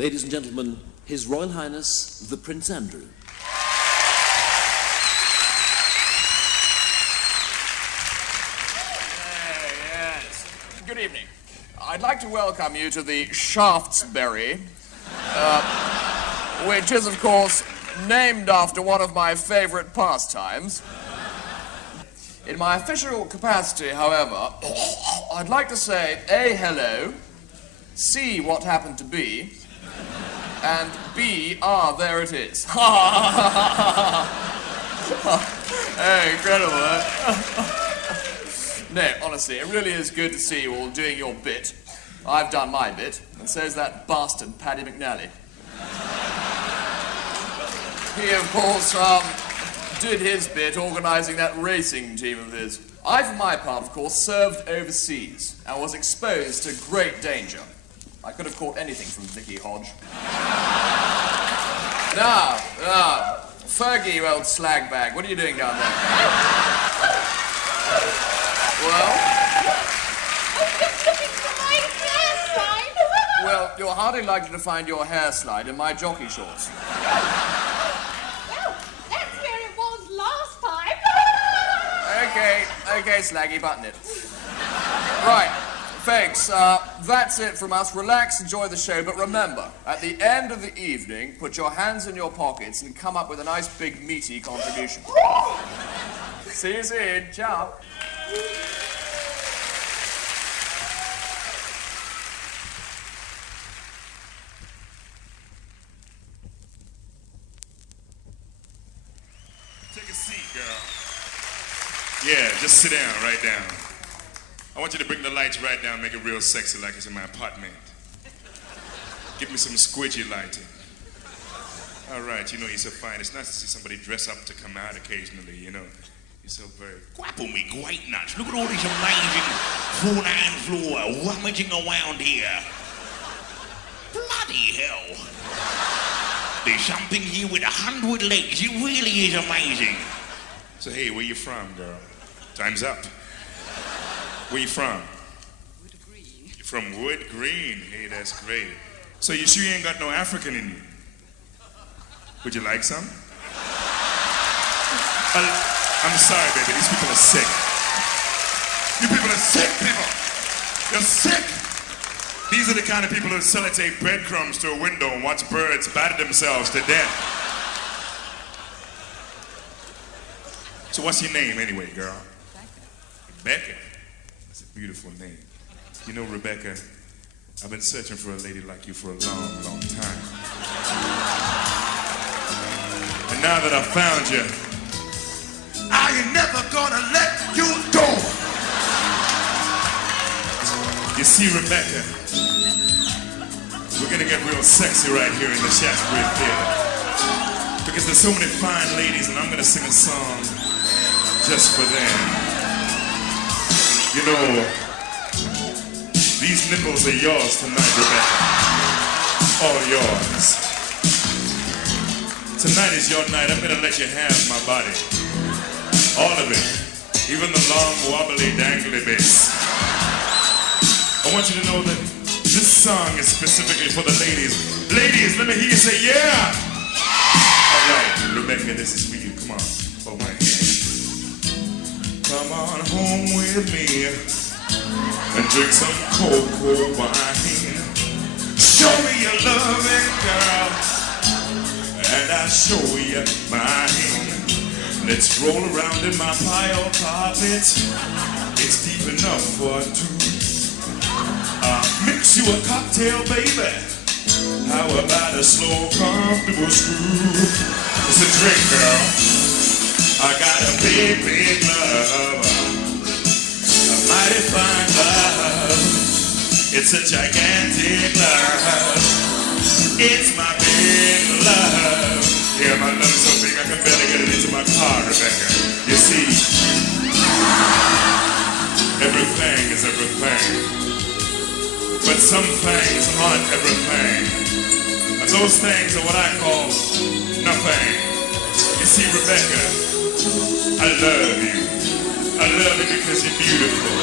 Ladies and gentlemen, His Royal Highness, the Prince Andrew. Yes. Good evening. I'd like to welcome you to the Shaftesbury, which is, of course, named after one of my favorite pastimes. In my official capacity, however, I'd like to say A, hello, C, what happened to be, and B, there it is. Hey, incredible, eh? No, honestly, it really is good to see you all doing your bit. I've done my bit, and so's that bastard Paddy McNally. He, of course, did his bit organising that racing team of his. I, for my part, of course, served overseas and was exposed to great danger. I could have caught anything from Vicky Hodge. Now, Fergie, you old slag bag, what are you doing down there? Well? I'm just looking for my hair slide. Well, you're hardly likely to find your hair slide in my jockey shorts. Well, that's where it was last time. Okay, Slaggy, button it. Right, thanks. That's it from us. Relax, enjoy the show, but remember, at the end of the evening, put your hands in your pockets and come up with a nice big meaty contribution. See you soon. Ciao. Take a seat, girl. Yeah, just sit down, right down. I want you to bring the lights right down, make it real sexy like it's in my apartment. Give me some squidgy lighting. All right, you know, you're so fine. It's nice to see somebody dress up to come out occasionally, you know. You're so very... Grapple me, great nuts. Look at all these amazing full-nine floor rummaging around here. Bloody hell. There's something here with 100 legs. It really is amazing. So, hey, where you from, girl? Time's up. Where you from? Wood Green. You're from Wood Green. Hey, that's great. So you sure you ain't got no African in you? Would you like some? I'm sorry, baby. These people are sick. You people are sick, people. You're sick. These are the kind of people who sellotape breadcrumbs to a window and watch birds batter themselves to death. So what's your name anyway, girl? Rebecca. That's a beautiful name. You know, Rebecca, I've been searching for a lady like you for a long, long time. And now that I found you, I ain't never gonna let you go. You see, Rebecca, we're gonna get real sexy right here in the Shaftesbury Theater. Because there's so many fine ladies, and I'm gonna sing a song just for them. You know, these nipples are yours tonight, Rebecca. All yours. Tonight is your night. I'm gonna let you have my body. All of it. Even the long, wobbly, dangly bits. I want you to know that this song is specifically for the ladies. Ladies, let me hear you say, yeah! All right, Rebecca, this is for you. Come on, hold my hand. Come on home with me and drink some cocoa wine. Show me your loving, girl, and I'll show you mine. Let's roll around in my pile carpet. It's deep enough for two. Mix you a cocktail, baby. How about a slow, comfortable screw? It's a drink, girl. I got a big, big love. A mighty fine love. It's a gigantic love. It's my big love. Yeah, my love is so big I can barely get it into my car, Rebecca. You see, everything is everything. But some things aren't everything. And those things are what I call nothing. You see, Rebecca, I love you. I love you because you're beautiful.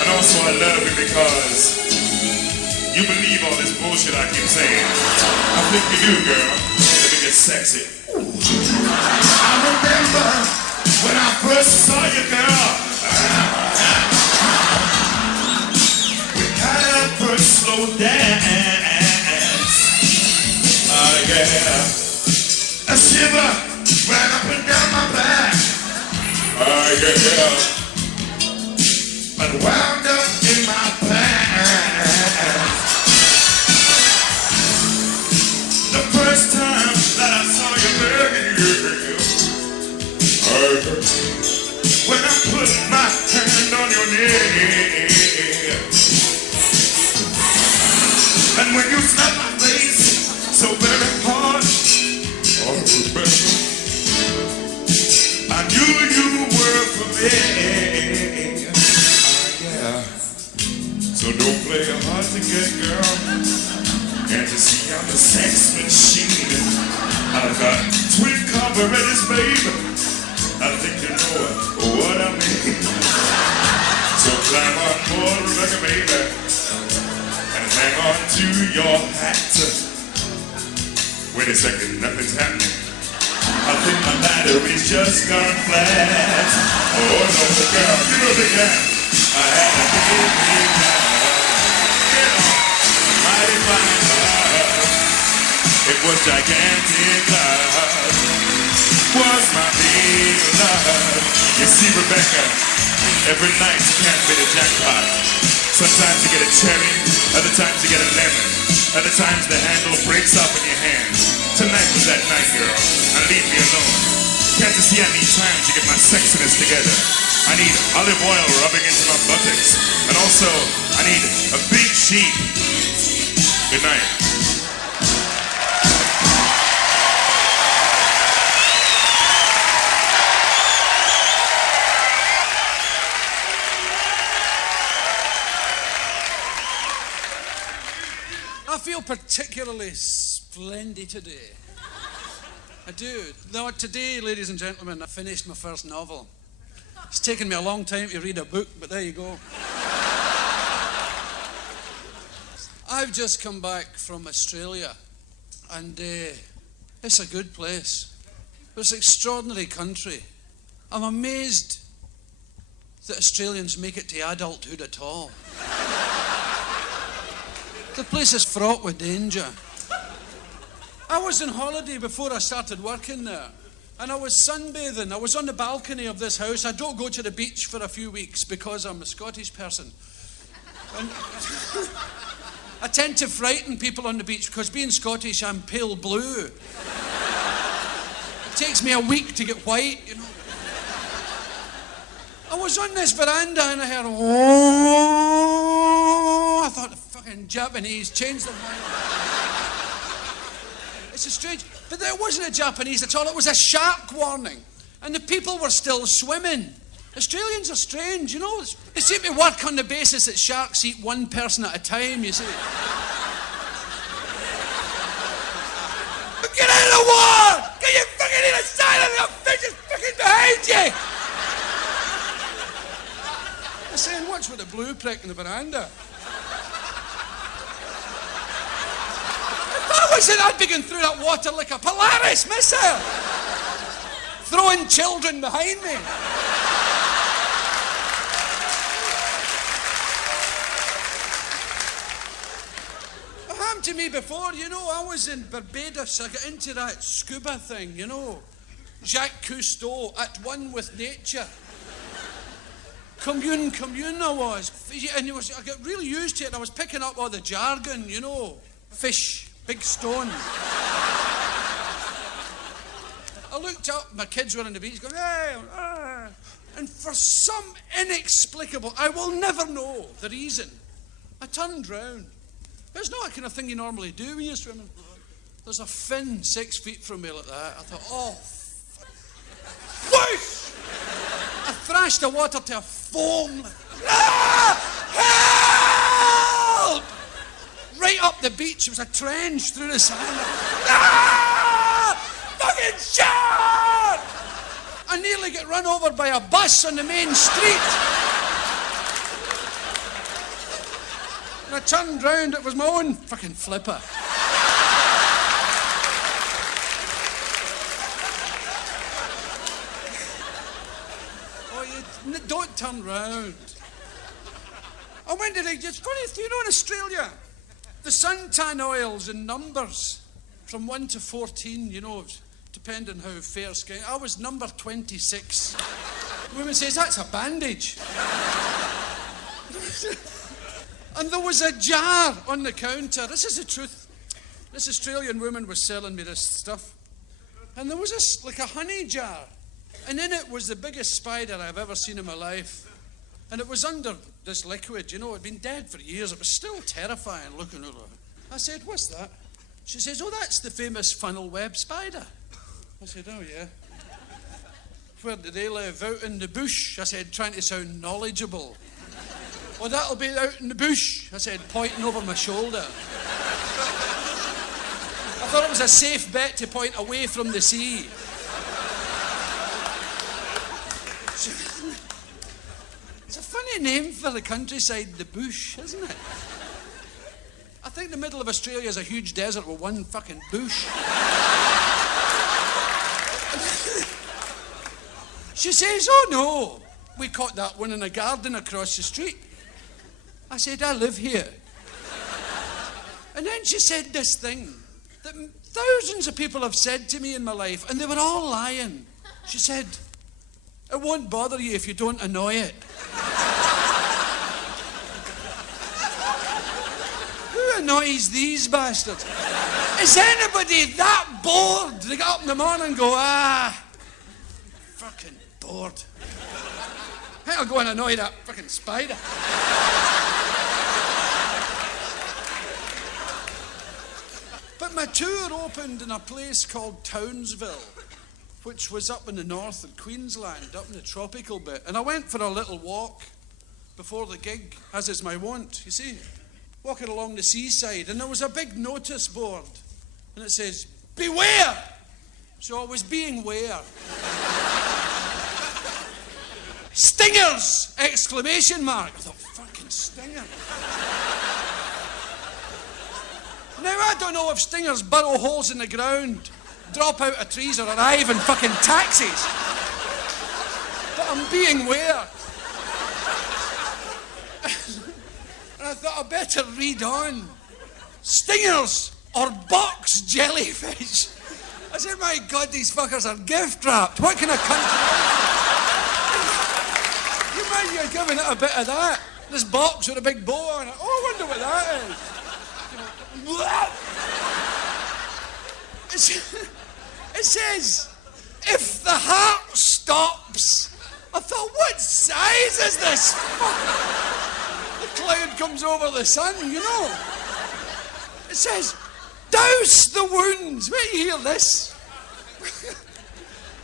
And also I love you because you believe believe all this bullshit I keep saying. I think you do, girl. Let me get sexy. I remember when I first saw you, girl. We had our first slow dance. Oh, yeah. A shiver ran up and down my back. Oh, yeah. But wound up in my pants. The first time that I saw you, girl, when I put my hand on your neck, and when you slapped my face so very hard, I knew you were for me. Yeah. So don't play hard to get, girl. Can't you see I'm a sex machine? I've got twin carburetors, babe. I think you know what I mean. So climb on board, Rebecca, baby, and hang on to your hat. Wait a second, nothing's happening. I think my battery's just gone flat. Oh no, girl, you know the gap. I had a big love. You know, mighty fine love. It was gigantic love. Was my big love. You see, Rebecca, every night you can't beat a jackpot. Sometimes you get a cherry, other times you get a lemon, other times the handle breaks off in your hand. Tonight was that night, girl. Now leave me alone. Can't you see I need time to get my sexiness together? I need olive oil rubbing into my buttocks. And also, I need a big sheep. Good night. I feel particularly splendid today. I do. No, today, ladies and gentlemen, I finished my first novel. It's taken me a long time to read a book, but there you go. I've just come back from Australia, and it's a good place. It's an extraordinary country. I'm amazed that Australians make it to adulthood at all. The place is fraught with danger. I was on holiday before I started working there, and I was sunbathing. I was on the balcony of this house. I don't go to the beach for a few weeks because I'm a Scottish person. And I tend to frighten people on the beach because being Scottish, I'm pale blue. It takes me a week to get white, you know. I was on this veranda and I heard, oh, I thought the fucking Japanese changed their mind. It's a strange, but there wasn't a Japanese at all. It was a shark warning, and the people were still swimming. Australians are strange, you know. They seem to work on the basis that sharks eat one person at a time, you see. Get out of the water! Get your fucking in a silent, the fish is fucking behind you! I'm saying, what's with the blue prick in the veranda? If I wasn't, I'd be going through that water like a Polaris missile! Throwing children behind me. It happened to me before, you know. I was in Barbados. I got into that scuba thing, you know. Jacques Cousteau, at one with nature. Commune I was. And I got really used to it. I was picking up all the jargon, you know. Fish, big stone. I looked up, my kids were on the beach going, hey, and for some inexplicable, I will never know the reason, I turned round. It's not the kind of thing you normally do when you're swimming. There's a fin 6 feet from me like that. I thought, oh, whoosh! I thrashed the water to a foam. Help! Right up the beach, it was a trench through the sand. Fucking shark! I nearly get run over by a bus on the main street. And I turned round, it was my own fucking flipper. Don't turn round. I went to it's funny, you know, in Australia, the suntan oils in numbers from 1 to 14, you know, depending how fair skin. I was number 26. The woman says, that's a bandage. And there was a jar on the counter. This is the truth. This Australian woman was selling me this stuff. And there was this, like a honey jar. And in it was the biggest spider I've ever seen in my life. And it was under this liquid, you know, it'd been dead for years. It was still terrifying looking at it. I said, what's that? She says, oh, that's the famous funnel web spider. I said, oh, yeah. Where do they live? Out in the bush. I said, trying to sound knowledgeable. Oh, that'll be out in the bush. I said, pointing over my shoulder. I thought it was a safe bet to point away from the sea. It's a funny name for the countryside, the bush, isn't it? I think the middle of Australia is a huge desert with one fucking bush. She says, oh no, we caught that one in a garden across the street. I said, I live here. And then she said this thing that thousands of people have said to me in my life, and they were all lying. She said, it won't bother you if you don't annoy it. Who annoys these bastards? Is anybody that bored? They get up in the morning and go, fucking bored. I think I'll go and annoy that fucking spider. But my tour opened in a place called Townsville, which was up in the north of Queensland, up in the tropical bit. And I went for a little walk before the gig, as is my wont, you see, walking along the seaside. And there was a big notice board, and it says, beware! So I was being ware. Stingers! Exclamation mark. I thought, fucking stinger. Now, I don't know if stingers burrow holes in the ground, drop out of trees, or arrive in fucking taxis. But I'm being ware. And I thought, I better read on. Stingers or box jellyfish. I said, my God, these fuckers are gift wrapped. What kind of country? You mind you're giving it a bit of that? This box with a big bow on it. Oh, I wonder what that is. It says, if the heart stops. I thought, what size is this? The cloud comes over the sun, you know. It says, douse the wound. Wait, you hear this?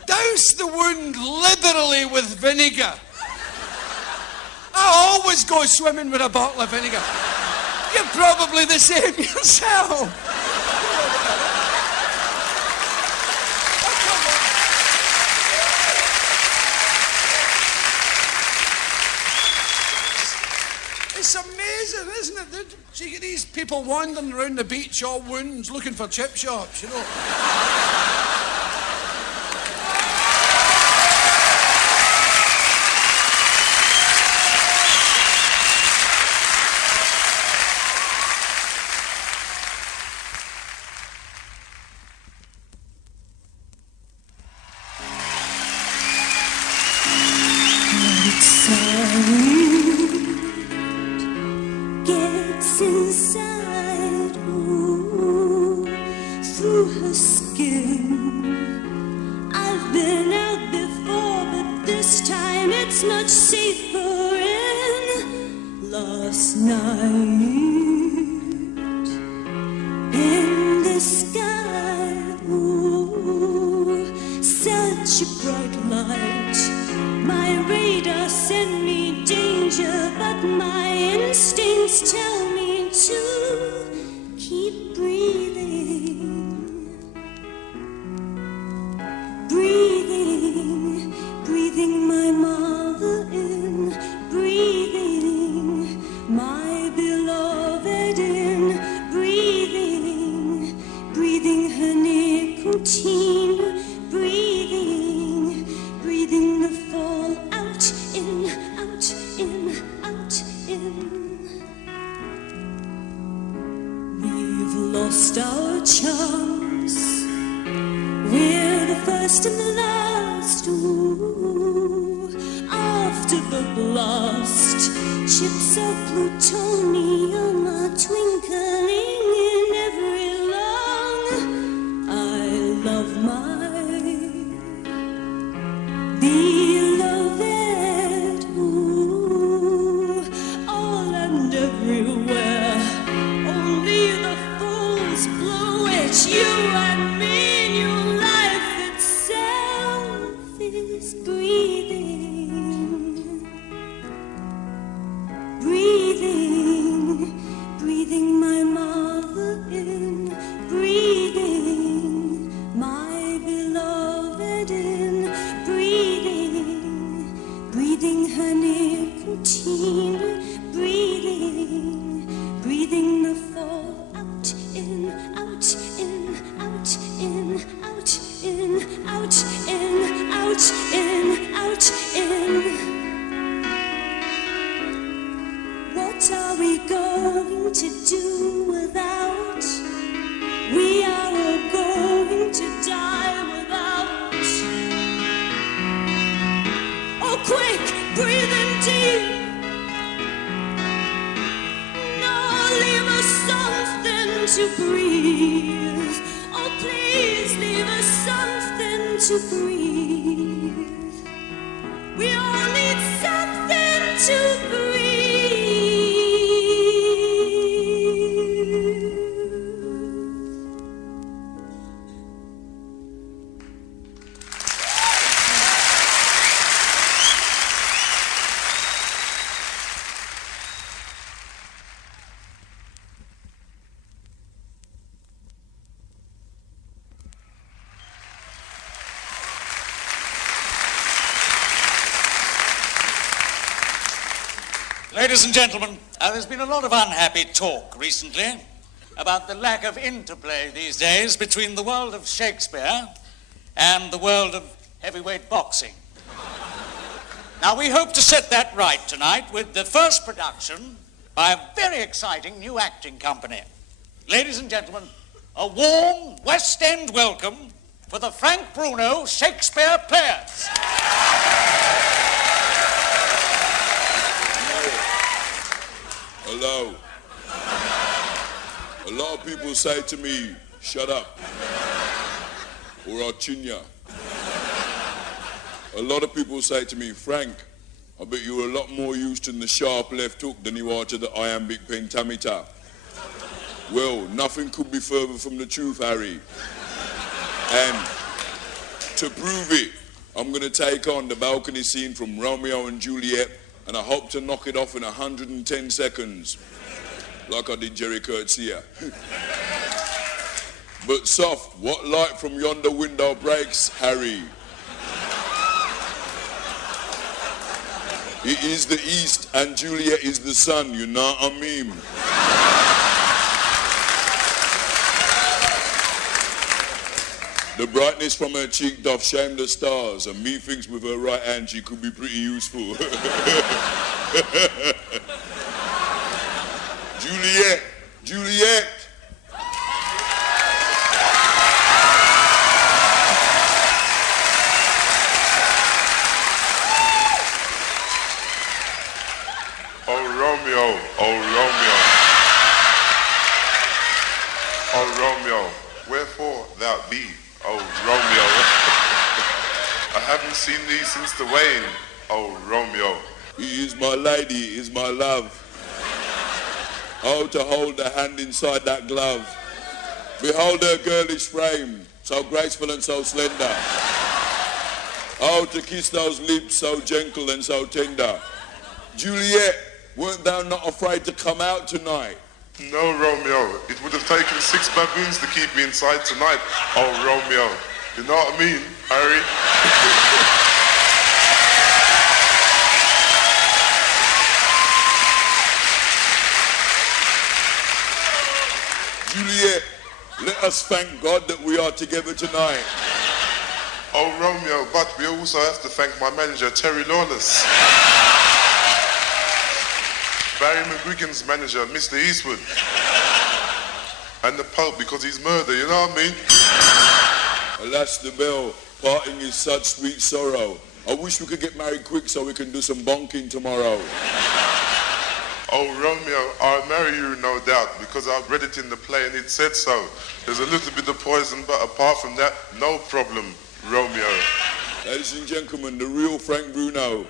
Douse the wound liberally with vinegar. I always go swimming with a bottle of vinegar. You're probably the same yourself. It's amazing, isn't it? So you get these people wandering around the beach, all wounds, looking for chip shops, you know. Gets inside, ooh, through her skin. I've been out before, but this time it's much safer in. Last night, in the sky, ooh, such a bright light. My radar sent me danger, but my instincts tell me to keep breathing. Breathing, breathing my mother in. Breathing, my beloved lost our chance. We're the first and the last. Ooh, after the blast, chips of plutonium are twinkling in every lung. I love my beloved. Ooh, all and everywhere. Only the fools blow it. You and me. Breathing my mother in, breathing my beloved in, breathing her nicotine, breathing the fall out in, out in, out in, out in, out in, out in, out in. What are we going to do without? We are all going to die without. Oh, quick, breathe in deep. No, leave us something to breathe. Oh, please leave us something to breathe. We all need something to breathe. Ladies and gentlemen, there's been a lot of unhappy talk recently about the lack of interplay these days between the world of Shakespeare and the world of heavyweight boxing. Now, we hope to set that right tonight with the first production by a very exciting new acting company. Ladies and gentlemen, a warm West End welcome for the Frank Bruno Shakespeare Players. Hello. A lot of people say to me, shut up, or I'll chin ya. A lot of people say to me, Frank, I bet you're a lot more used to the sharp left hook than you are to the iambic pentameter. Well, nothing could be further from the truth, Harry. And to prove it, I'm going to take on the balcony scene from Romeo and Juliet, and I hope to knock it off in 110 seconds, like I did Jerry Coetzee. But soft, what light from yonder window breaks, Harry? It is the east and Juliet is the sun, you know what I mean? The brightness from her cheek doth shame the stars, and methinks with her right hand she could be pretty useful. Juliet, Juliet. Oh Romeo, oh Romeo, oh Romeo, wherefore thou be? Oh, Romeo, I haven't seen thee since the wane. Oh, Romeo. He is my lady, he is my love. Oh, to hold the hand inside that glove. Behold her girlish frame, so graceful and so slender. Oh, to kiss those lips so gentle and so tender. Juliet, weren't thou not afraid to come out tonight? No, Romeo. It would have taken 6 baboons to keep me inside tonight. Oh, Romeo. You know what I mean, Harry? Juliet, let us thank God that we are together tonight. Oh, Romeo, but we also have to thank my manager, Terry Lawless. Barry McGuigan's manager, Mr. Eastwood. and the Pope because he's murder, you know what I mean? Alas, the bell, parting is such sweet sorrow. I wish we could get married quick so we can do some bonking tomorrow. Oh, Romeo, I'll marry you, no doubt, because I've read it in the play and it said so. There's a little bit of poison, but apart from that, no problem, Romeo. Ladies and gentlemen, the real Frank Bruno.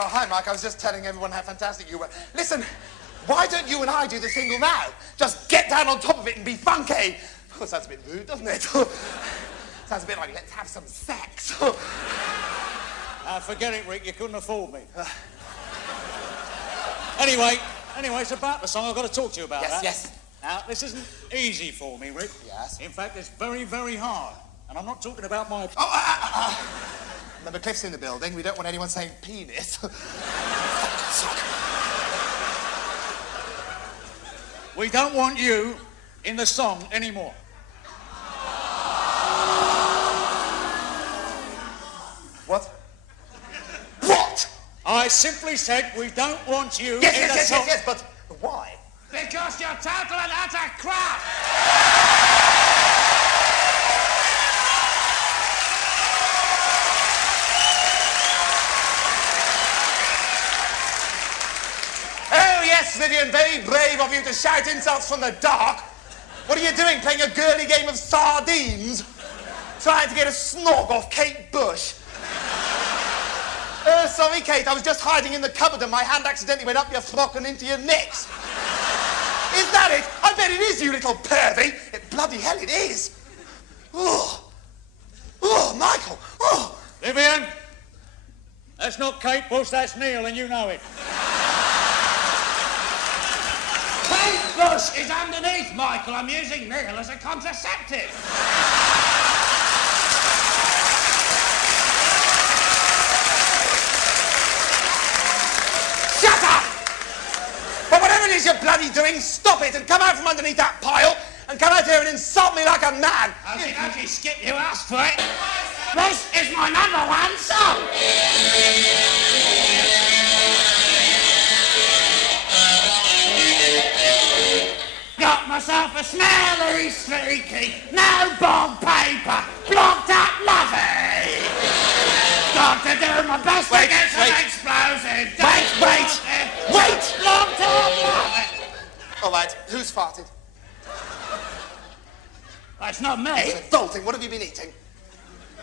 Oh, hi, Mike. I was just telling everyone how fantastic you were. Listen, why don't you and I do the single now? Just get down on top of it and be funky. Oh, sounds a bit rude, doesn't it? Sounds a bit like let's have some sex. Forget it, Rick. You couldn't afford me. Anyway, it's about the song. I've got to talk to you about that. Yes. Now, this isn't easy for me, Rick. Yes. In fact, it's very, very hard. And I'm not talking about my... Remember, Cliff's in the building. We don't want anyone saying penis. We don't want you in the song anymore. What? What? I simply said we don't want you in the song. Yes, but why? Because you're total and utter crap! Oh, yes, Vivian, very brave of you to shout insults from the dark. What are you doing, playing a girly game of sardines? Trying to get a snog off Kate Bush? Sorry, Kate, I was just hiding in the cupboard and my hand accidentally went up your frock and into your necks. Is that it? I bet it is, you little pervy. Bloody hell it is. Oh, Michael. Oh. Vivian, that's not Kate Bush, that's Neil, and you know it. Kate Bush is underneath, Michael. I'm using Neil as a contraceptive. Shut up! But whatever it is you're bloody doing, stop it and come out from underneath that pile and come out here and insult me like a man. Okay, Skip, you asked for it. This is my #1 song. Got myself a smelly streaky, no bog paper, blocked up lovey. Got to do my best to get some explosive. Wait! Blocked up lovey. All right, who's farted? That's not me. Insulting. What have you been eating?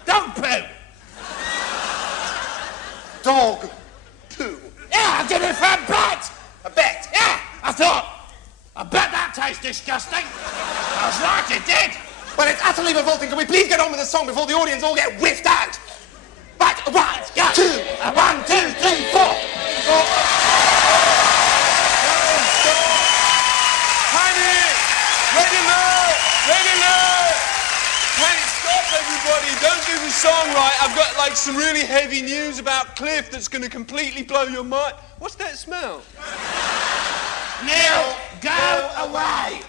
Dog poo. Dog poo. Yeah, I did it for a bet. A bet? Yeah, I bet that tastes disgusting. I was right, it did. Well, it's utterly revolting. Can we please get on with the song before the audience all get whiffed out? Right, 1, 2. 1, 2, 3, 4. Hey, stop, everybody. Don't do the song right. I've got, like, some really heavy news about Cliff that's going to completely blow your mind. What's that smell? Neil, go away.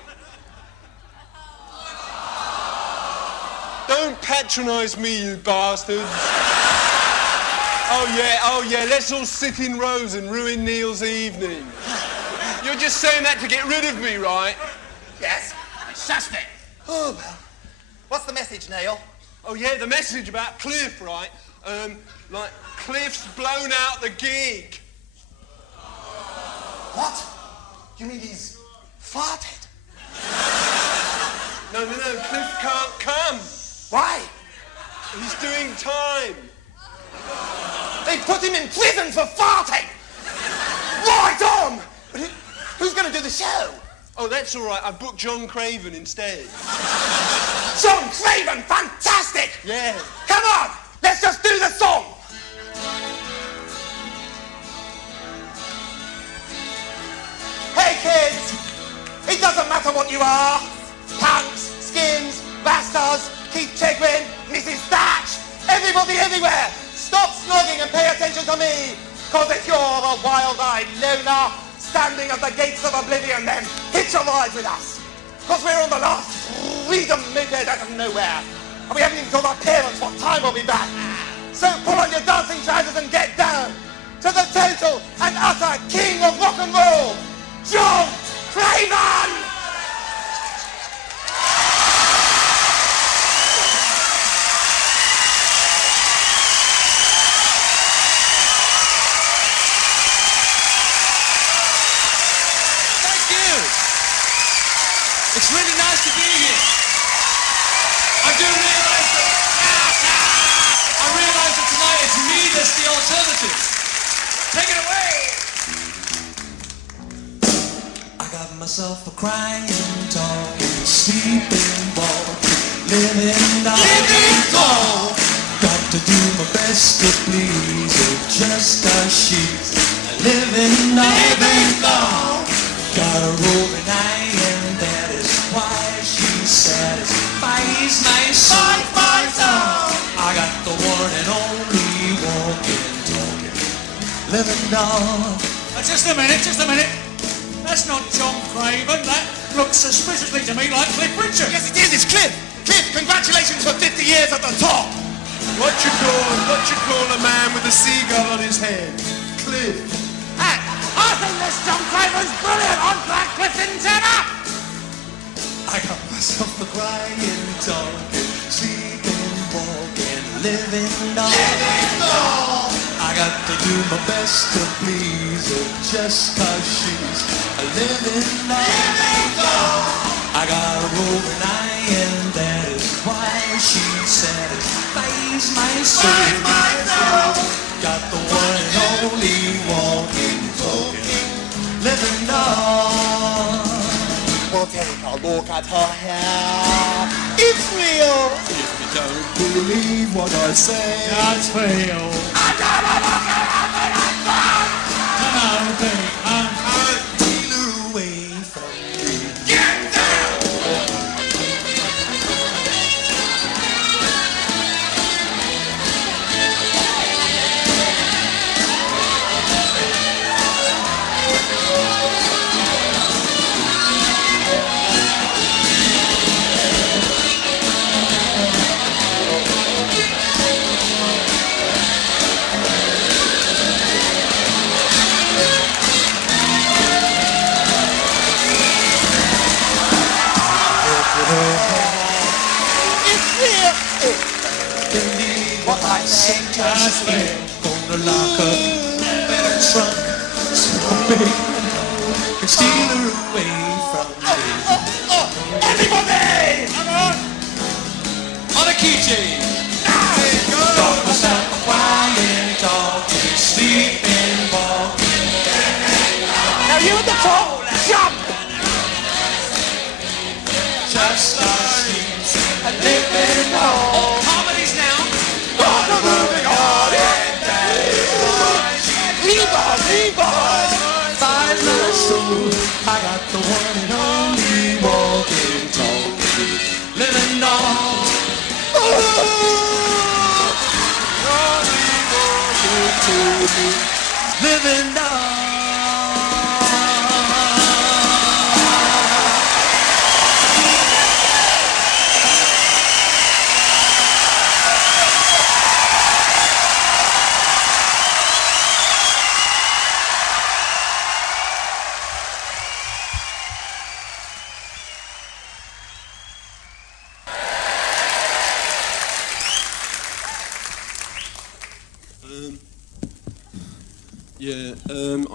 Don't patronise me, you bastards. Oh, yeah, let's all sit in rows and ruin Neil's evening. You're just saying that to get rid of me, right? Yes. Sussed it. Oh, well. What's the message, Neil? Oh, yeah, the message about Cliff, right? Like, Cliff's blown out the gig. What? You mean he's farted? No, Cliff can't come. Why? He's doing time. They put him in prison for farting! Right on! But who's going to do the show? Oh, that's all right. I booked John Craven instead. John Craven! Fantastic! Yeah. Come on! Let's just do the song! Hey, kids! It doesn't matter what you are. Punks, skins, bastards, Keith Chegwin, Mrs. Thad. Everybody everywhere, stop snogging and pay attention to me. Because if you're a wild-eyed loner standing at the gates of oblivion, then hitch a ride with us. Because we're on the last freedom moped out of nowhere. And we haven't even told our parents what time we'll be back. So pull on your dancing trousers and get down to the total and utter king of rock and roll, John Craven! It's really nice to be here. I realise that tonight it's me that's the alternative. Take it away. I got myself a crying, talking, sleeping, walking, living doll. Got to do my best to please her just as she's a living doll. Got a roving eye and that is why she satisfies my soul. I got the one and only walking, talking, living doll. Just a minute. That's not John Craven. That looks suspiciously to me like Cliff Richard. Yes, it is. It's Cliff. Cliff, congratulations for 50 years at the top. What you call a man with a seagull on his head? Cliff. Hey, I think this John Craven's brilliant. I'm glad Cliff didn't turn up. I got myself a crying, talking, sleeping, walking, living doll. I got to do my best to please her just cause she's a living doll. I got a roving eye and that is why she satisfies my soul. Got the one and only walking, talking, living doll. We'll take a look at her hair. It's real. If you don't believe what I say, that's real. Deal her away from me. Get down! What I say just fail. Gonna lock up that trunk so big and steal her away from me. Everybody! Come on! On a key change. Got myself a crying, talking, sleeping, walking. Now you at the top, jump! Just like she's a living doll. Comedies now. Find my soul. I got the one and only walking, talking, living doll. Living doll.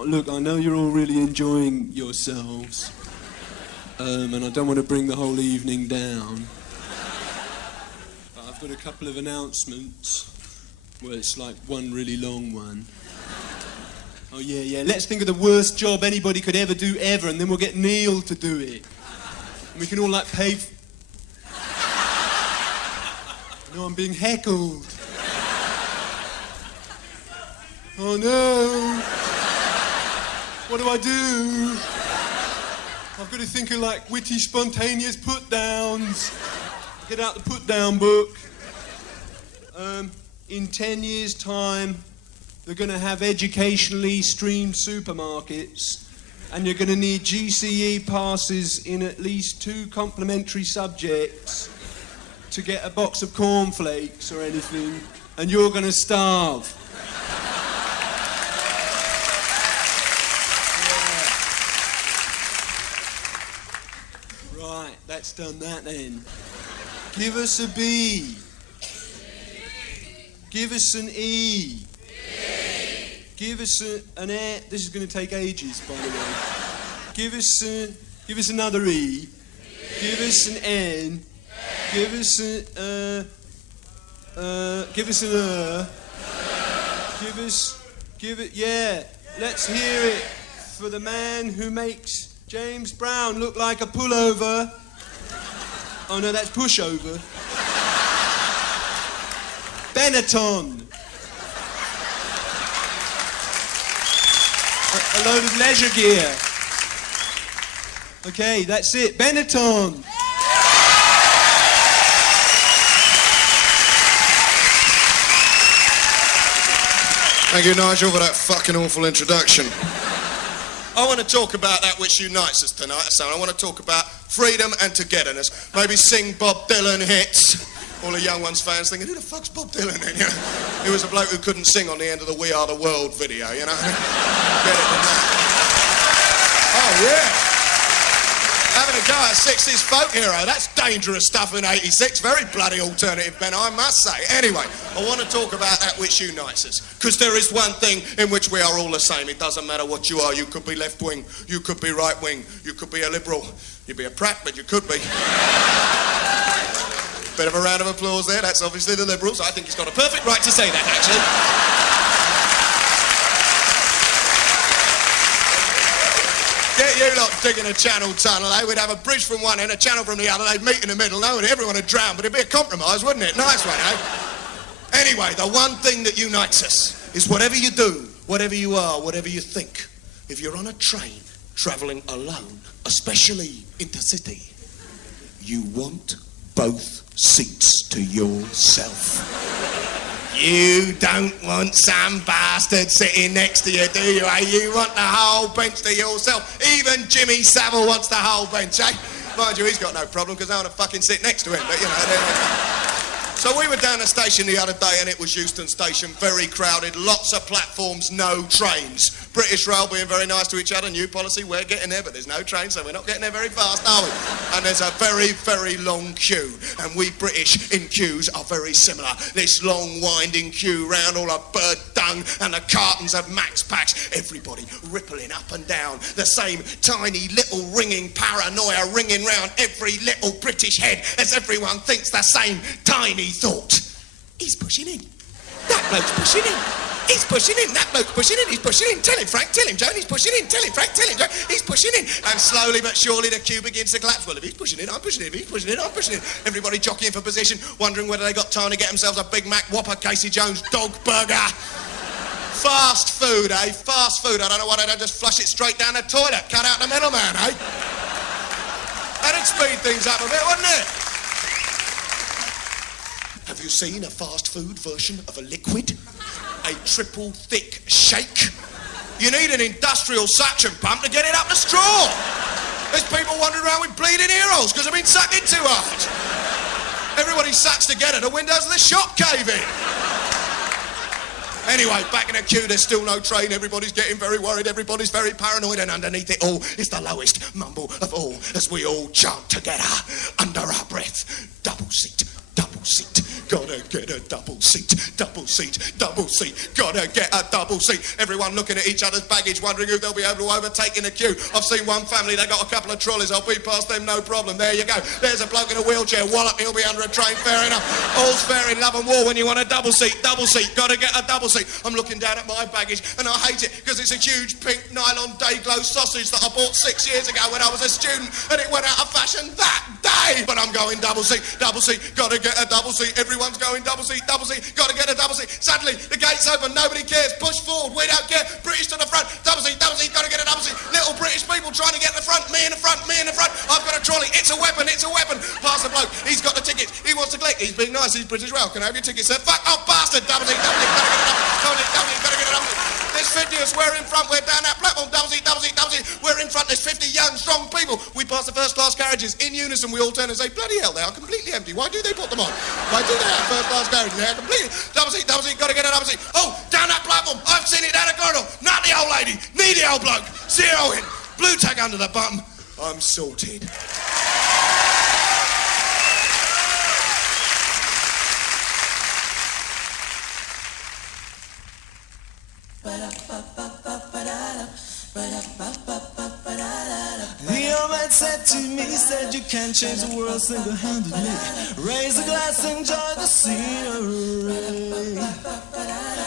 Look, I know you're all really enjoying yourselves, and I don't want to bring the whole evening down, but I've got a couple of announcements. Well, it's like one really long one. Oh, yeah, let's think of the worst job anybody could ever do ever, and then we'll get Neil to do it. And we can all, like, pay... No, I'm being heckled. Oh, no. What do I do? I've got to think of, like, witty, spontaneous put-downs. Get out the put-down book. in 10 years' time, they're going to have educationally streamed supermarkets, and you're going to need GCE passes in at least 2 complementary subjects to get a box of cornflakes or anything, and you're going to starve. Yeah. Right, that's done that then. Give us a B. Give us an E. Give us an A. This is going to take ages, by the way. Give us another E. Give us an N. Give us an yeah. Let's hear it for the man who makes James Brown look like a pullover. Oh no, that's pushover. Benetton. A load of leisure gear. Okay, that's it. Benetton. Thank you, Nigel, for that fucking awful introduction. I want to talk about that which unites us tonight, so I want to talk about freedom and togetherness. Maybe sing Bob Dylan hits. All the young ones fans thinking, who the fuck's Bob Dylan then? You know, he was a bloke who couldn't sing on the end of the We Are the World video, you know? Get it than that. Oh, yeah. Having a go at 60s folk hero, that's dangerous stuff in 86. Very bloody alternative, Ben, I must say. Anyway, I want to talk about that which unites us. Because there is one thing in which we are all the same. It doesn't matter what you are. You could be left-wing. You could be right-wing. You could be a liberal. You'd be a prat, but you could be. Bit of a round of applause there. That's obviously the Liberals. I think he's got a perfect right to say that, actually. Get you lot digging a channel tunnel, eh? We'd have a bridge from one end, a channel from the other. They'd meet in the middle. No, and everyone would drown, but it'd be a compromise, wouldn't it? Nice one, eh? Anyway, the one thing that unites us is whatever you do, whatever you are, whatever you think. If you're on a train travelling alone, especially intercity, you want both seats to yourself. You don't want some bastard sitting next to you, do you, eh? You want the whole bench to yourself. Even Jimmy Savile wants the whole bench, eh? Mind you, he's got no problem because I want to fucking sit next to him, but you know. So we were down the station the other day and it was Euston Station, very crowded, lots of platforms, no trains. British Rail being very nice to each other, new policy, we're getting there, but there's no train, so we're not getting there very fast, are we? And there's a very, very long queue, and we British in queues are very similar. This long winding queue round all of bird dung and the cartons of Max Packs, everybody rippling up and down, the same tiny little ringing paranoia ringing round every little British head as everyone thinks the same tiny thought. He's pushing in. That bloke's pushing in. He's pushing in. That bloke's pushing in. He's pushing in. Tell him, Frank. Tell him, Joan. He's pushing in. Tell him, Frank. Tell him, Joan. He's pushing in. And slowly but surely the queue begins to collapse. Well, if he's pushing in, I'm pushing in. If he's pushing in, I'm pushing in. Everybody jockeying for position, wondering whether they got time to get themselves a Big Mac, Whopper, Casey Jones, dog burger. Fast food, eh? Fast food. I don't know why they don't just flush it straight down the toilet. Cut out the middleman, eh? That'd speed things up a bit, wouldn't it? Have you seen a fast food version of a liquid? A triple thick shake? You need an industrial suction pump to get it up the straw. There's people wandering around with bleeding ear holes because they've been sucking too hard. Everybody sucks together, the windows of the shop cave in. Anyway, back in the queue, there's still no train. Everybody's getting very worried. Everybody's very paranoid. And underneath it all is the lowest mumble of all as we all chant together under our breath. Double seat, double seat. Gotta get a double seat, double seat, double seat. Gotta get a double seat. Everyone looking at each other's baggage, wondering who they'll be able to overtake in the queue. I've seen one family, they got a couple of trolleys. I'll be past them, no problem. There you go. There's a bloke in a wheelchair. Wallop, he'll be under a train. Fair enough. All's fair in love and war when you want a double seat. Double seat. Gotta get a double seat. I'm looking down at my baggage and I hate it because it's a huge pink nylon Day-Glow sausage that I bought 6 years ago when I was a student and it went out of fashion that day. But I'm going double seat, gotta get a double seat. Everyone's going double seat, gotta get a double double C. Suddenly, the gates open, nobody cares. Push forward, we don't care. British to the front. Double C, gotta get a double C. Little British people trying to get in the front. Me in the front, me in the front. I've got a trolley. It's a weapon, it's a weapon. Pass the bloke. He's got the tickets. He wants to collect. He's being nice. He's British well. Can I have your tickets, sir? Fuck off, bastard. Double C, gotta get a double C. Gotta get a double C. There's 50 of us. We're in front. We're down that platform. Double C. We're in front. There's 50 young, strong people. We pass the first-class carriages. In unison, we all turn and say, bloody hell, they are completely empty. Why do they put them on? Why do they have first-class carriages? They are completely... Double C, gotta get a double C. Oh, down that platform. I've seen it down the corridor. Not the old lady. Needy old bloke. Zero in. Blue tag under the button. I'm sorted. The old man said to me, said you can't change the world single-handedly. Raise a glass, enjoy the scenery.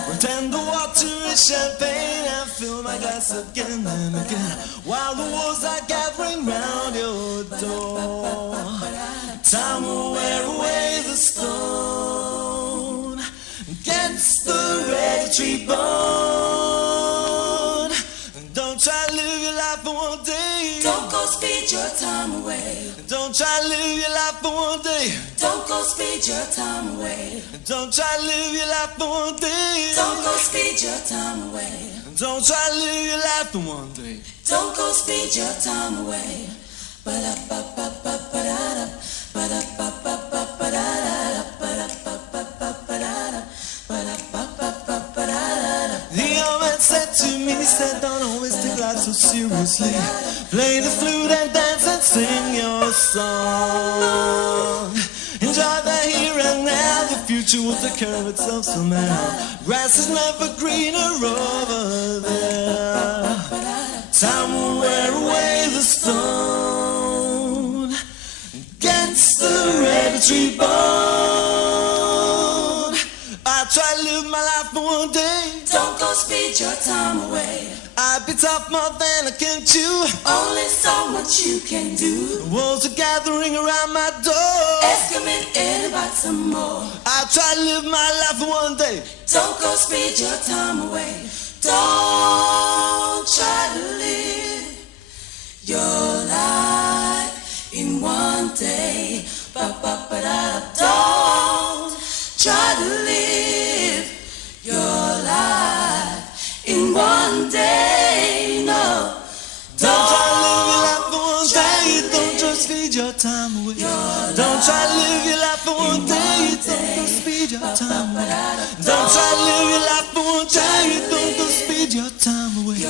Pretend the water is champagne and fill my glass again and again. While the wolves are gathering round your door, time will wear away the stone against the red tree bone. Don't try to live your life for one day. Don't go speed your time away. Don't try to live your life for one day. Don't go speed your time away. Don't try to live your life for one day. Don't go speed your time away. Don't try to live your life for one day. Don't go speed your time away. Ba-da-ba-ba-ba-ba-da-da. Ba-da-ba-ba-ba-ba-da-da. Ba-da-ba-ba-ba-ba-da-da. Ba-da-ba-ba-ba-ba-da-da. The old man said to me, he said, don't always take life so seriously. Play the flute and dance and sing your song. Enjoy the here and now, the future will take care of itself somehow. Grass is never greener over there. Time will wear away the stone against the red tree bone. I try to live my life for one day. Don't go speed your time away. I bit off more than I can chew. Only so much you can do. The wolves are gathering around my door. Ask them in about some more. I try to live my life for one day. Don't go speed your time away. Don't try to live your life in one day. Don't try to live your life in one day. No, don't try to live your life for one day. Don't just speed your time away. Don't try to live your life for one day. Don't go speed your time away. Don't try to live your life for one day. Don't go speed your time away.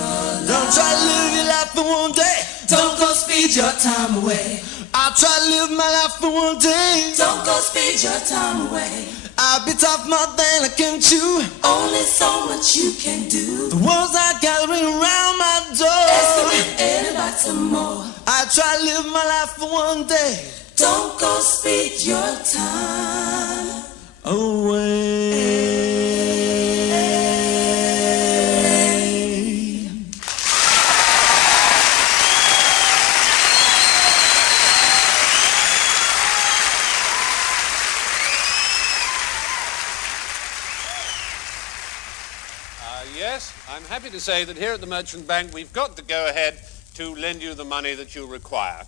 Don't try to live your life for one day. Don't go speed your time away. I try to live my life for one day. Don't go speed your time away. I bit off more than I can chew. Only so much you can do. The wolves are gathering around my door. Ask them in about some more. I try to live my life for one day. Don't go speed your time away. Yes, I'm happy to say that here at the Merchant Bank we've got the go-ahead to lend you the money that you require.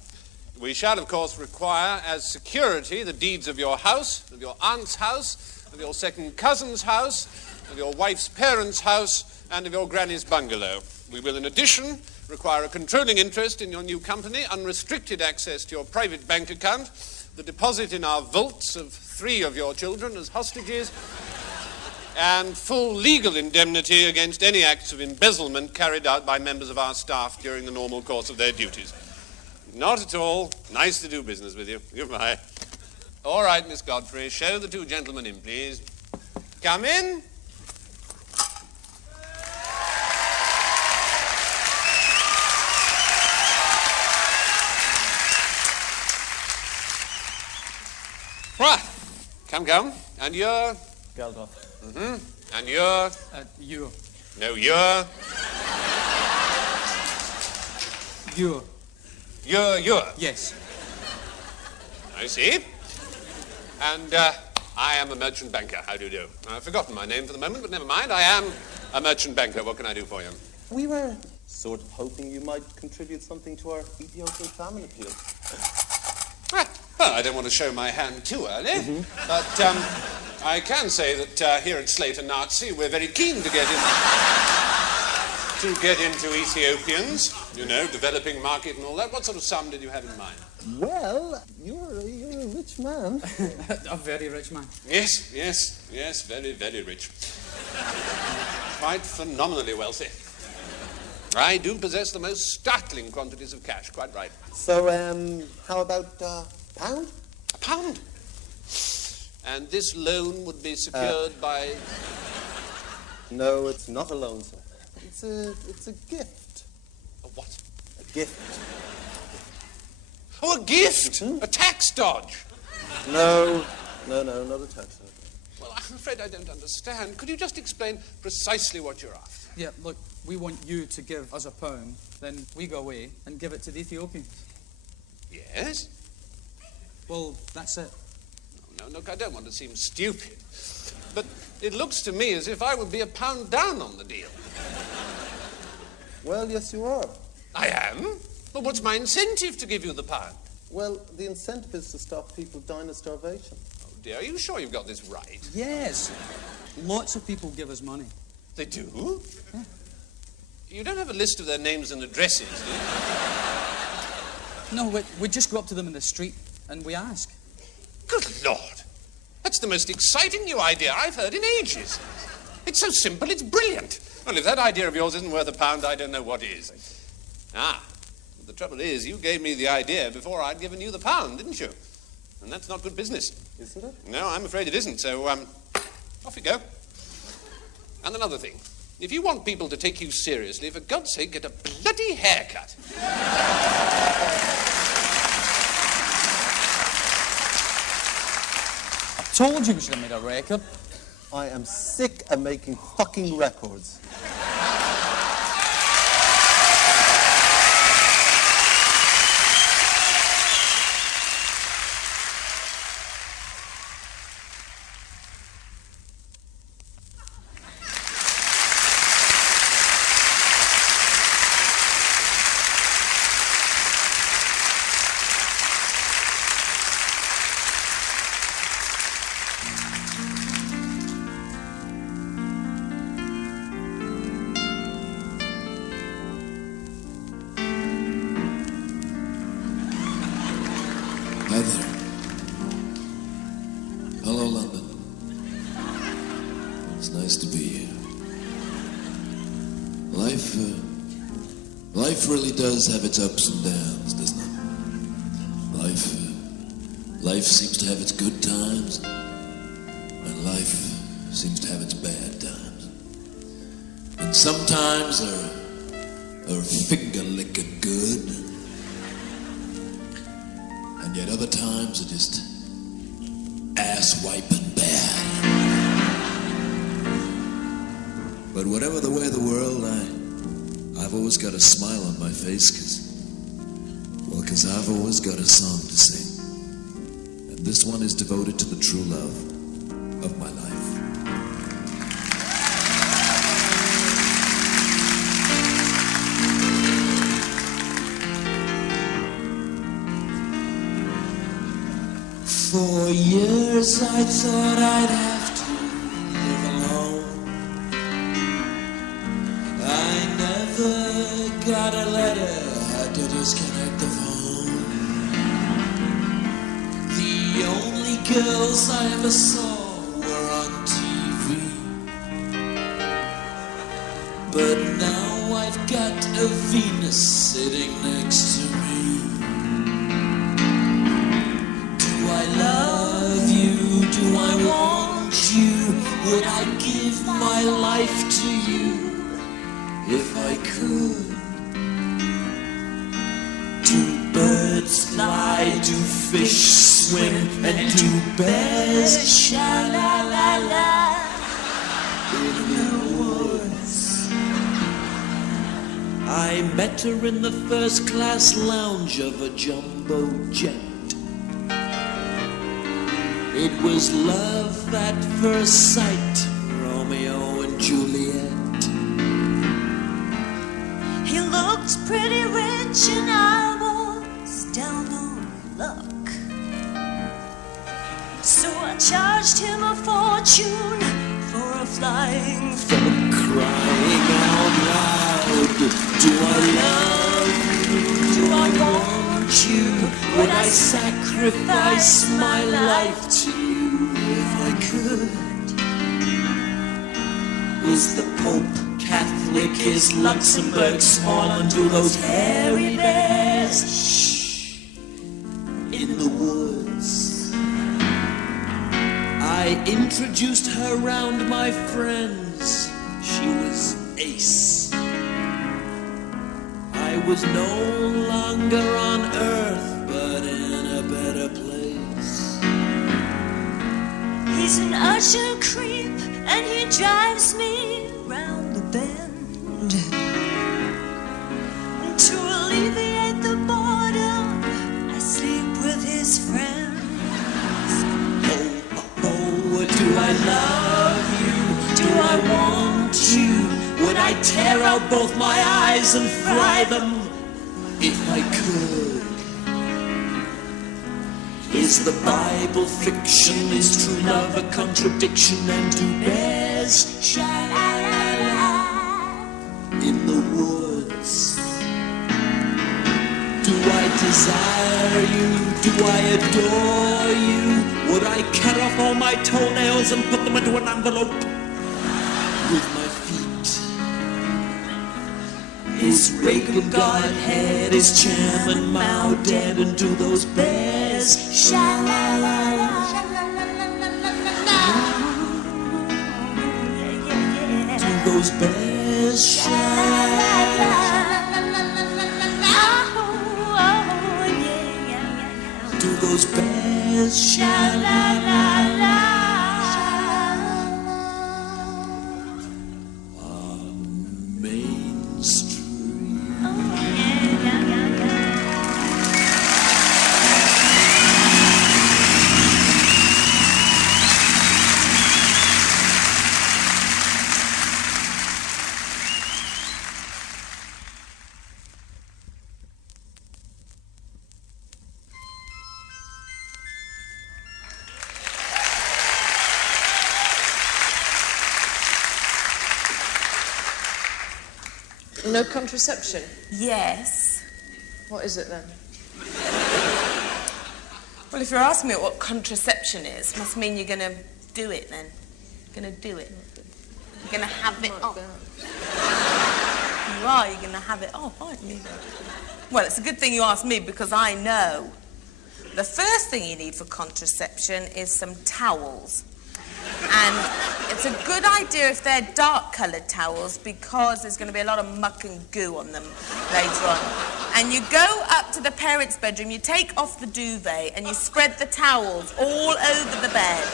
We shall, of course, require as security the deeds of your house, of your aunt's house, of your second cousin's house, of your wife's parents' house, and of your granny's bungalow. We will, in addition, require a controlling interest in your new company, unrestricted access to your private bank account, the deposit in our vaults of 3 of your children as hostages, and full legal indemnity against any acts of embezzlement carried out by members of our staff during the normal course of their duties. Not at all. Nice to do business with you. Goodbye. All right, Miss Godfrey, show the 2 gentlemen in, please. Come in. Right. Come. And you're? Geldof. Mm-hmm. And you're? You. No, you're? You. You're? Yes. I see. And I am a merchant banker. How do you do? I've forgotten my name for the moment, but never mind. I am a merchant banker. What can I do for you? We were sort of hoping you might contribute something to our Ethiopian famine appeal. Well, I don't want to show my hand too early, but I can say that here at Slater Nazi, we're very keen to get into Ethiopians, you know, developing market and all that. What sort of sum did you have in mind? Well, you're a rich man. A very rich man. Yes, very, very rich. Quite phenomenally wealthy. I do possess the most startling quantities of cash, quite right. So, how about pound? A pound? And this loan would be secured by... No, it's not a loan, sir. It's a gift. A what? A gift. Oh, a gift! A tax dodge! No, not a tax dodge. Well, I'm afraid I don't understand. Could you just explain precisely what you're after? Yeah, look, we want you to give us £1, then we go away and give it to the Ethiopians. Yes? Well, that's it. No, look, I don't want to seem stupid, but it looks to me as if I would be £1 down on the deal. Well, yes, you are. I am? Well, what's my incentive to give you the £1? Well, the incentive is to stop people dying of starvation. Oh, dear, are you sure you've got this right? Yes. Lots of people give us money. They do? Yeah. You don't have a list of their names and addresses, do you? No, we just go up to them in the street and we ask. Good Lord! That's the most exciting new idea I've heard in ages. It's so simple, it's brilliant. Well, if that idea of yours isn't worth £1, I don't know what is. Ah, the trouble is, you gave me the idea before I'd given you the £1, didn't you? And that's not good business. Isn't it? No, I'm afraid it isn't, so, off you go. And another thing, if you want people to take you seriously, for God's sake, get a bloody haircut. I told you we should have made a record. I am sick of making fucking records. Hi there. Hello, London. It's nice to be here. Life really does have its ups and downs, doesn't it? Life seems to have its good times, and life seems to have its bad times. And sometimes are finger-licking good, and yet other times are just ass-wiping bad. But whatever the way of the world, I've always got a smile on my face, because I've always got a song to sing. And this one is devoted to the true love of my life. For years I thought I'd have to live alone. I never got a letter, had to disconnect the phone. The only girls I ever saw were on TV. But now I've got a Venus sitting next to me. Do I love you? Do I want you? Would I give my life to you if I could? Do birds fly? Do fish swim? And do bears sha-la-la-la in the woods? I met her in the first-class lounge of a jumbo jet. It was love at first sight, Romeo and Juliet. He looked pretty rich and I was down on luck. So I charged him a fortune for a flying For crying out loud, do I love you? Do I want you? Would I sacrifice my life to you if I could? Is the Pope Catholic? Is Luxembourg small? And do those hairy bears in the woods? I introduced her round my friends. She was ace. I was no longer on earth, but in a better place. He's an usher creep and he drives me round the bend. To alleviate the boredom, I sleep with his friends. Oh, do I love you? Do I want you? Would I tear out both my eyes and fry them if I could? Is the Bible fiction? Is true love a contradiction? And do bears sha-la-la-la in the woods? Do I desire you? Do I adore you? Would I cut off all my toenails and put them into an envelope with my feet? Is Reagan Godhead, is Chairman Mao dead? And do those bears sha-la-la-la? Do those bears sha-la-la-la? Do those bears sha-la-la-la? Main Street. No contraception? Yes. What is it then? Well, if you're asking me what contraception is, must mean you're going to do it then. You're going to do it. You're going to have it off. You are, you're going to have it off, aren't you? Well, it's a good thing you asked me because I know. The first thing you need for contraception is some towels. And it's a good idea if they're dark-coloured towels because there's going to be a lot of muck and goo on them later on. And you go up to the parents' bedroom, you take off the duvet and you spread the towels all over the bed.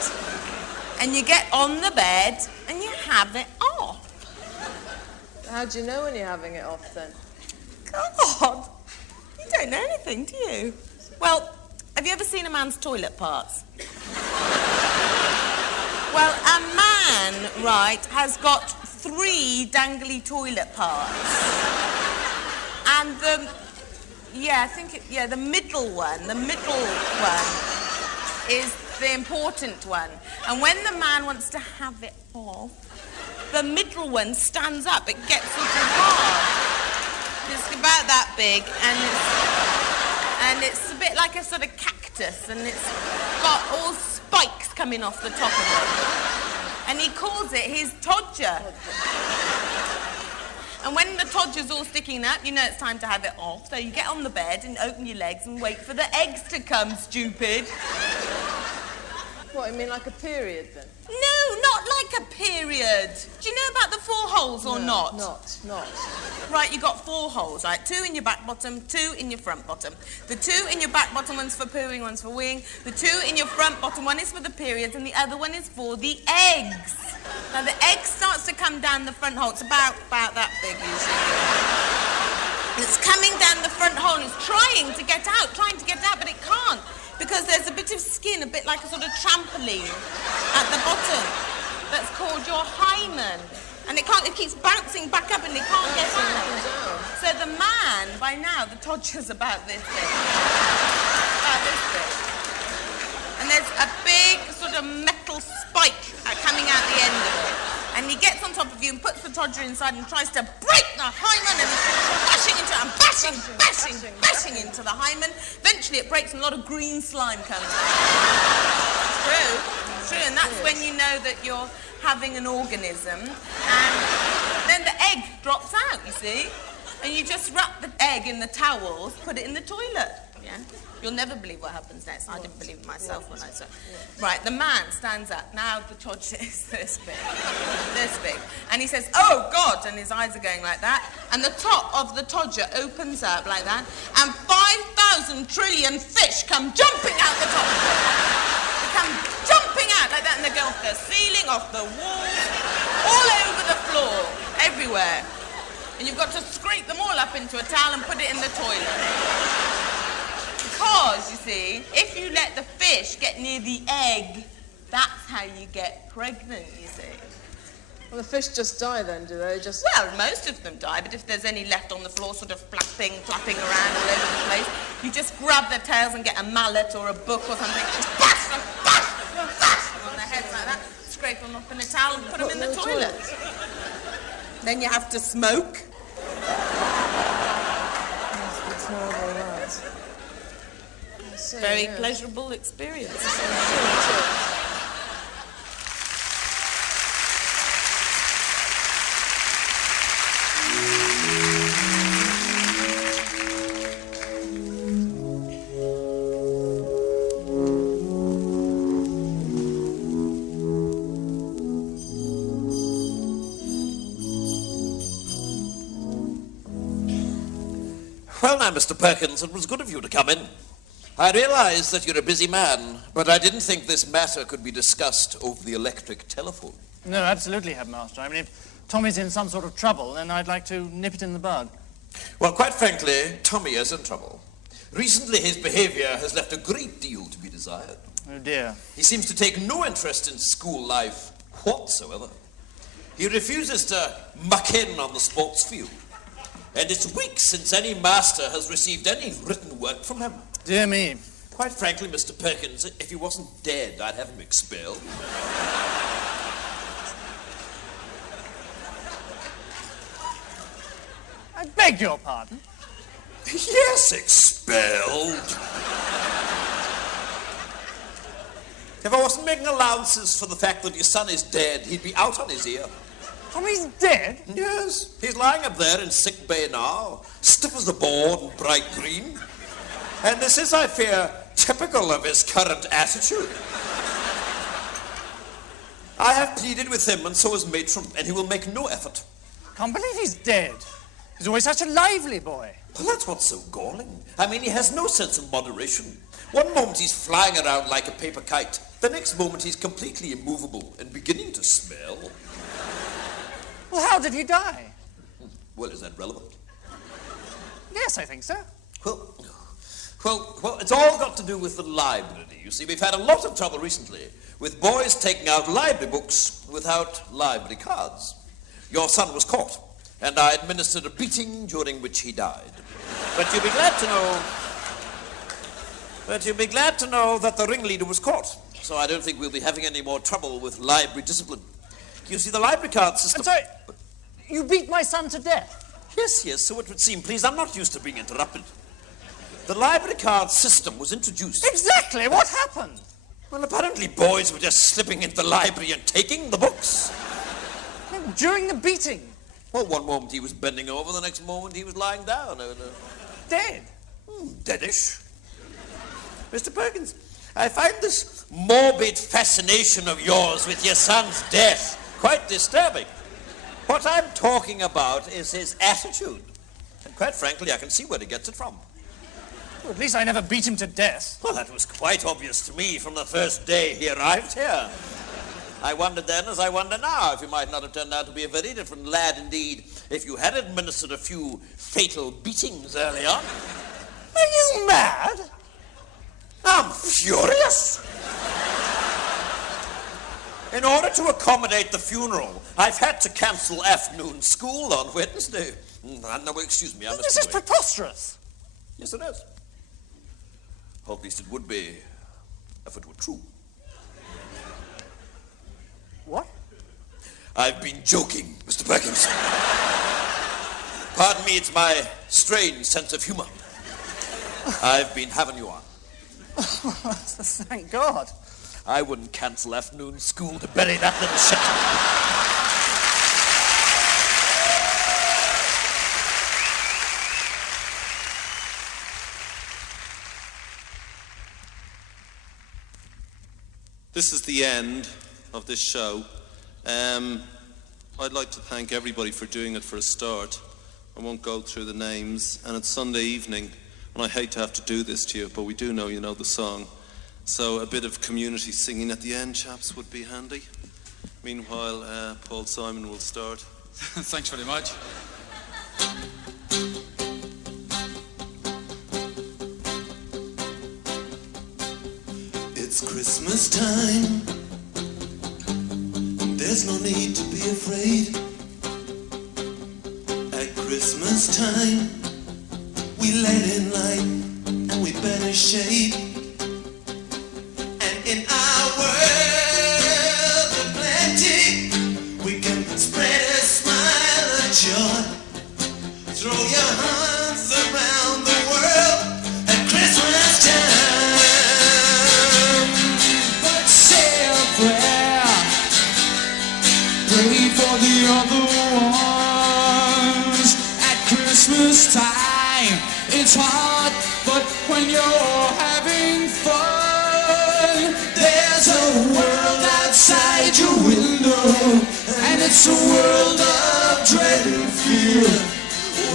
And you get on the bed and you have it off. How do you know when you're having it off then? God, you don't know anything, do you? Well, have you ever seen a man's toilet parts? Well, a man, right, has got 3 dangly toilet parts. And the middle one is the important one. And when the man wants to have it off, the middle one stands up. It gets sort of hard. It's about that big, and it's a bit like a sort of cactus, and it's got all spikes coming off the top of it. And he calls it his todger. And when the todger's all sticking up, you know it's time to have it off. So you get on the bed and open your legs and wait for the eggs to come, stupid. What, you mean like a period then? No, not like a period. Do you know about the 4 holes or not? Not. Right, you got 4 holes, right? 2 in your back bottom, 2 in your front bottom. The 2 in your back bottom one's for pooing, one's for weeing. The 2 in your front bottom one is for the periods, and the other one is for the eggs. Now the egg starts to come down the front hole. It's about that big usually. It's coming down the front hole and it's trying to get out, but it can't. because there's a bit of skin, a bit like a sort of trampoline at the bottom that's called your hymen. And it keeps bouncing back up and it can't get in there. So the man, by now, the Todger's about this big. About this big. And there's a big sort of metal spike coming out the end of it. And he gets on top of you and puts the Todger inside and tries to break the hymen and bashing into it and bashing into the hymen. Eventually it breaks and a lot of green slime comes out. It's true, and that's when you know that you're having an organism. And then the egg drops out, you see. And you just wrap the egg in the towels, put it in the toilet. Yeah? You'll never believe what happens next. I didn't believe it myself when I saw it. Right, the man stands up. Now the Todger is this big. This big. And he says, "Oh, God," and his eyes are going like that. And the top of the Todger opens up like that. And 5,000 trillion fish come jumping out the top of it. They come jumping out like that. And they go off the ceiling, off the walls, all over the floor, everywhere. And you've got to scrape them all up into a towel and put it in the toilet. Because, you see, if you let the fish get near the egg, that's how you get pregnant, you see. Well, the fish just die then, do they? Well, most of them die, but if there's any left on the floor sort of flapping around all over the place, you just grab their tails and get a mallet or a book or something, just bash them on their heads like that, scrape them up in a towel and put them in the toilet. Then you have to smoke. It's horrible, that. Very pleasurable experience. Well, now, Mr. Perkins, it was good of you to come in. I realise that you're a busy man, but I didn't think this matter could be discussed over the electric telephone. No, absolutely, Headmaster. I mean, if Tommy's in some sort of trouble, then I'd like to nip it in the bud. Well, quite frankly, Tommy is in trouble. Recently, his behaviour has left a great deal to be desired. Oh, dear. He seems to take no interest in school life whatsoever. He refuses to muck in on the sports field. And it's weeks since any master has received any written work from him. Dear me. Quite frankly, Mr. Perkins, if he wasn't dead, I'd have him expelled. I beg your pardon? Yes, expelled. If I wasn't making allowances for the fact that your son is dead, he'd be out on his ear. Tommy's dead? Yes. He's lying up there in sick bay now, stiff as a board and bright green. And this is, I fear, typical of his current attitude. I have pleaded with him, and so has Matron, and he will make no effort. Can't believe he's dead. He's always such a lively boy. Well, that's what's so galling. I mean, he has no sense of moderation. One moment he's flying around like a paper kite. The next moment he's completely immovable and beginning to smell. Well, how did he die? Well, is that relevant? Yes, I think so. Well, it's all got to do with the library. You see, we've had a lot of trouble recently with boys taking out library books without library cards. Your son was caught, and I administered a beating during which he died. But you'll be glad to know that the ringleader was caught. So I don't think we'll be having any more trouble with library discipline. You see, the library card system... I'm sorry, you beat my son to death? Yes, so it would seem. Please, I'm not used to being interrupted. The library card system was introduced... Exactly, what happened? Well, apparently boys were just slipping into the library and taking the books. During the beating? Well, one moment he was bending over, the next moment he was lying down. Dead? Deadish. Mr. Perkins, I find this morbid fascination of yours with your son's death quite disturbing. What I'm talking about is his attitude. And quite frankly, I can see where he gets it from. Well, at least I never beat him to death. Well, that was quite obvious to me from the first day he arrived here. I wondered then, as I wonder now, if you might not have turned out to be a very different lad indeed if you had administered a few fatal beatings early on. Are you mad? I'm furious. In order to accommodate the funeral, I've had to cancel afternoon school on Wednesday. No, excuse me, I must This is preposterous. Yes, it is. Or at least it would be if it were true. What? I've been joking, Mr. Perkins. Pardon me, it's my strange sense of humor. I've been having you on. Thank God. I wouldn't cancel afternoon school to bury that little shit. This is the end of this show. I'd like to thank everybody for doing it for a start. I won't go through the names, and it's Sunday evening, and I hate to have to do this to you, but we do know you know the song. So a bit of community singing at the end, chaps, would be handy. Meanwhile, Paul Simon will start. Thanks very much. It's Christmas time. There's no need to be afraid. At Christmas time, we let in light and we banish shade. And in our world of plenty, we can spread a smile of joy. Throw your hands around the world at Christmas time. But say a prayer, pray for the other ones. At Christmas time, it's hard, but when you're having fun, there's a world outside your window, and it's a world of dread and fear,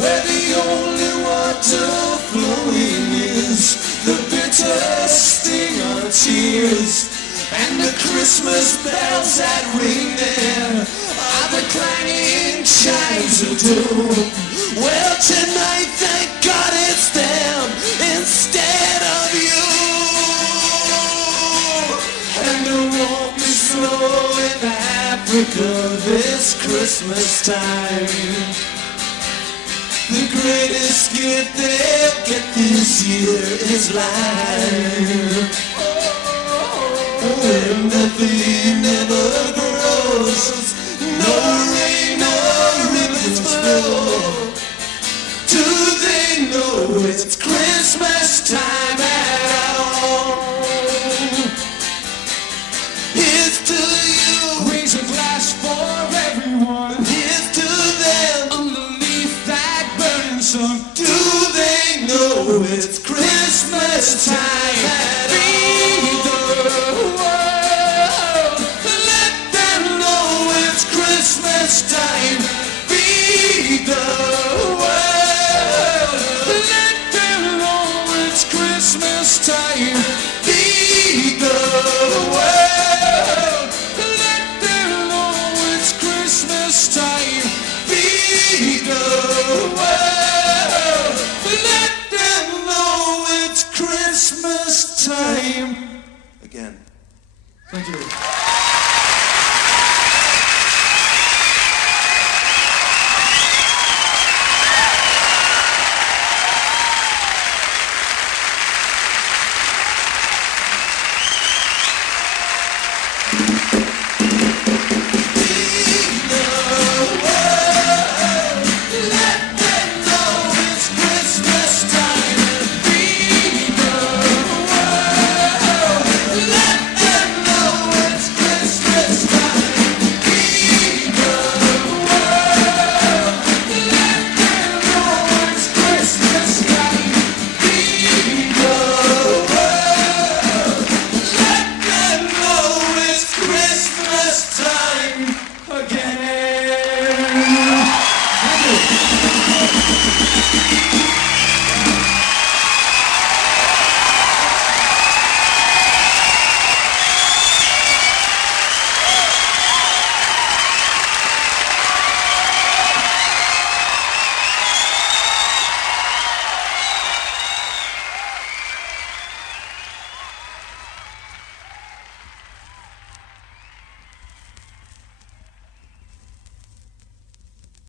where the only water flowing is the bitter sting of tears. And the Christmas bells that ring there are the clanging chimes of doom. Well, tonight, thank God it's them instead of you. And there won't be snow in Africa this Christmas time. The greatest gift they'll get this year is life. And the thing never grows, no rain, no ribbons flow. Do they know it's Christmas time at all? Here's to you, raise a glass for everyone. Here's to them, underneath that burning sun. Do they know it's Christmas time at all? Christmas time, feed the world. Let them know it's Christmas time, feed the world. Let them know it's Christmas time, feed the world. Let them know it's Christmas time. Again. Thank you.